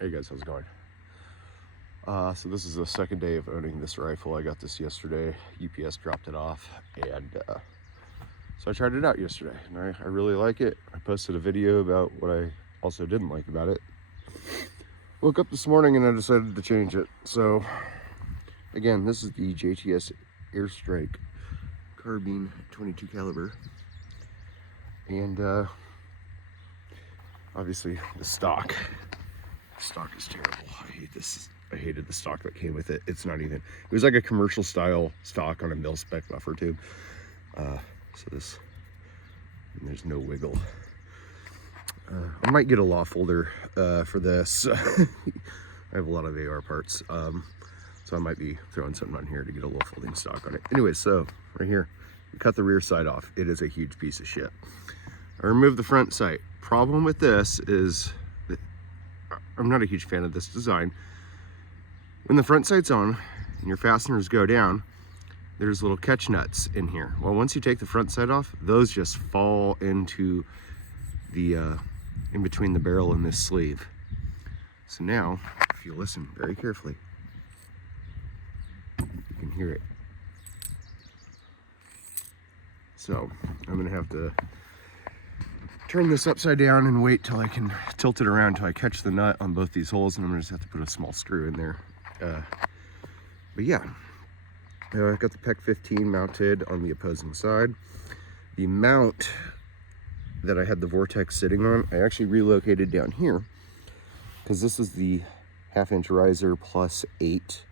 Hey guys, how's it going? So this is the second day of owning this rifle. I got this yesterday. UPS dropped it off, and so I tried it out yesterday, and I really like it. I posted a video about what I also didn't like about it. Woke up this morning and I decided to change it. So again, this is the JTS Airstrike carbine 22 caliber, and obviously the stock is terrible. I hate this. I hated the stock that came with it. It's not even, it was like a commercial style stock on a mil spec buffer tube. So this, and there's no wiggle. I might get a law folder for this. I have a lot of AR parts, so I might be throwing something on here to get a little folding stock on it. Anyway, so right here, we cut the rear side off. It is a huge piece of shit. I removed the front sight. Problem with this is that I'm not a huge fan of this design. When the front sight's on and your fasteners go down, there's little catch nuts in here. Well, once you take the front sight off, those just fall into the in between the barrel and this sleeve. So now, if you listen very carefully, you can hear it. So I'm gonna have to turn this upside down and wait till I can tilt it around till I catch the nut on both these holes, and I'm gonna just have to put a small screw in there. But yeah, I've got the PEC 15 mounted on the opposing side. The mount that I had the Vortex sitting on, I actually relocated down here because this is the 1/2-inch riser plus 8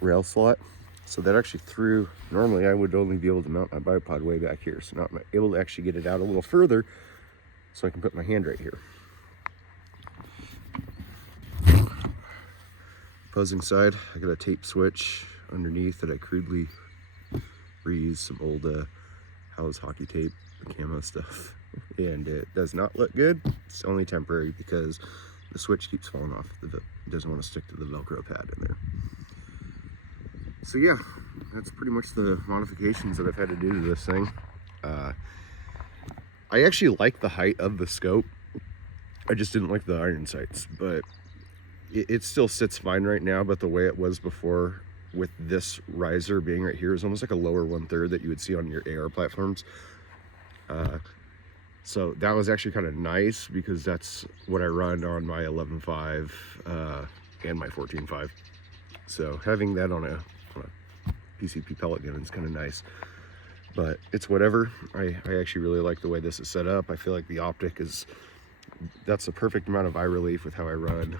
rail slot. So that actually threw, normally I would only be able to mount my bipod way back here. So now I'm able to actually get it out a little further so I can put my hand right here. Opposing side, I got a tape switch underneath that I crudely reused some old Howes hockey tape, the camo stuff, and it does not look good. It's only temporary because the switch keeps falling off. It doesn't want to stick to the Velcro pad in there. So yeah, that's pretty much the modifications that I've had to do to this thing. I actually like the height of the scope. I just didn't like the iron sights, but it still sits fine right now. But the way it was before, with this riser being right here, is almost like a lower 1/3 that you would see on your AR platforms. So that was actually kind of nice because that's what I run on my 11.5 and my 14.5. So having that on a PCP pellet gun is kind of nice, but it's whatever. I actually really like the way this is set up. I feel like the optic that's the perfect amount of eye relief with how I run.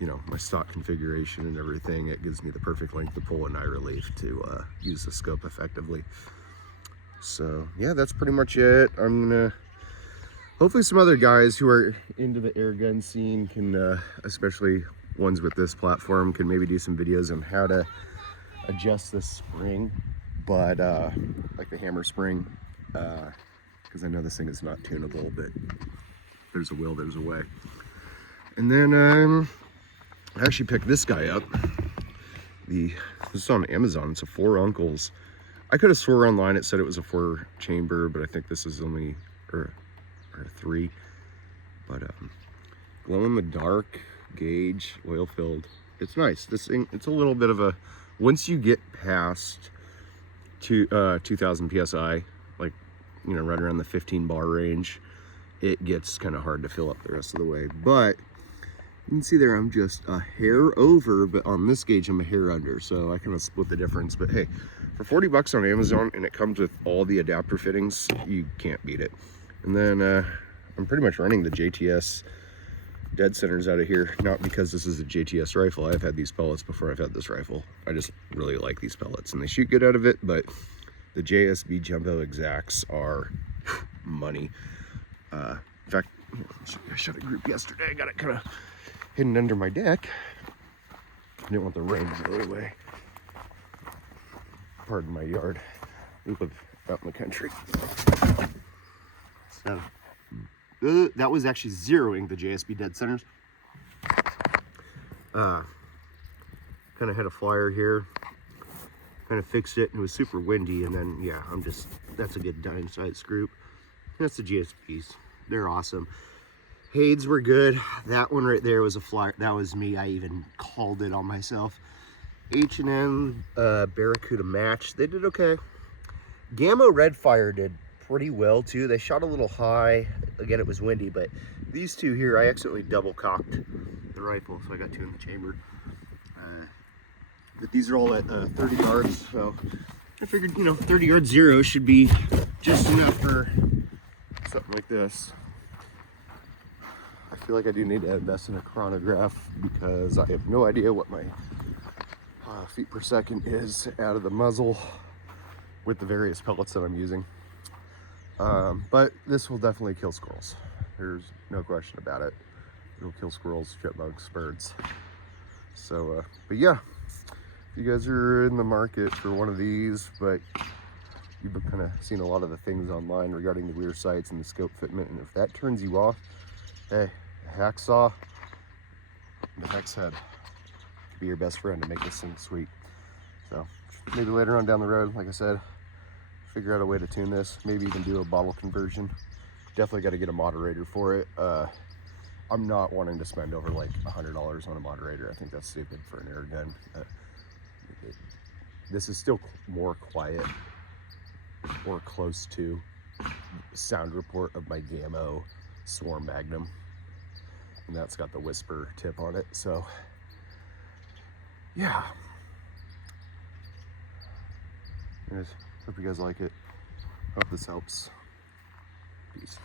You know, my stock configuration and everything. It gives me the perfect length to pull and eye relief to use the scope effectively. So yeah, that's pretty much it. I'm gonna, hopefully some other guys who are into the air gun scene can, especially ones with this platform, can maybe do some videos on how to adjust this spring, but like the hammer spring, because I know this thing is not tunable, but there's a will, there's a way. And then I actually picked this guy up. This is on Amazon. It's a 4 Uncles. I could have swore online it said it was a 4 chamber, but I think this is only or 3. But glow in the dark gauge, oil filled. It's nice. This thing, it's a little bit of a, once you get past 2000 psi, like, you know, right around the 15 bar range, it gets kind of hard to fill up the rest of the way. But you can see there I'm just a hair over, but on this gauge I'm a hair under, so I kind of split the difference. But hey, for 40 bucks on Amazon, and it comes with all the adapter fittings, you can't beat it. And then I'm pretty much running the JTS dead centers out of here, not because this is a JTS rifle. I've had these pellets before I've had this rifle. I just really like these pellets and they shoot good out of it, but the JSB Jumbo Exacts are money. In fact, I shot a group yesterday. I got it kind of hidden under my deck. I didn't want the rain to go away. Pardon my yard. We live out in the country. So that was actually zeroing the JSB dead centers. Kind of had a flyer here. Kind of fixed it, and it was super windy. And then yeah, that's a good dime size group. That's the GSPs. They're awesome. Hades were good. That one right there was a flyer. That was me. I even called it on myself. H&M Barracuda match. They did okay. Gamma Redfire did pretty well too. They shot a little high. Again, it was windy, but these two here, I accidentally double cocked the rifle, so I got two in the chamber. But these are all at 30 yards, so I figured, you know, 30 yards zero should be just enough for something like this. I feel like I do need to invest in a chronograph because I have no idea what my feet per second is out of the muzzle with the various pellets that I'm using. But this will definitely kill squirrels. There's no question about it. It'll kill squirrels, chipmunks, birds. So, but yeah, if you guys are in the market for one of these, but you've been kind of seeing a lot of the things online regarding the rear sights and the scope fitment, and if that turns you off, hey, a hacksaw, the hex head could be your best friend to make this thing sweet. So maybe later on down the road, like I said, figure out a way to tune this, maybe even do a bottle conversion. Definitely got to get a moderator for it. I'm not wanting to spend over like $100 on a moderator. I think that's stupid for an air gun. This is still more quiet or close to sound report of my Gammo Swarm Magnum, and that's got the whisper tip on it. So yeah, anyways, hope you guys like it. Hope this helps. Peace.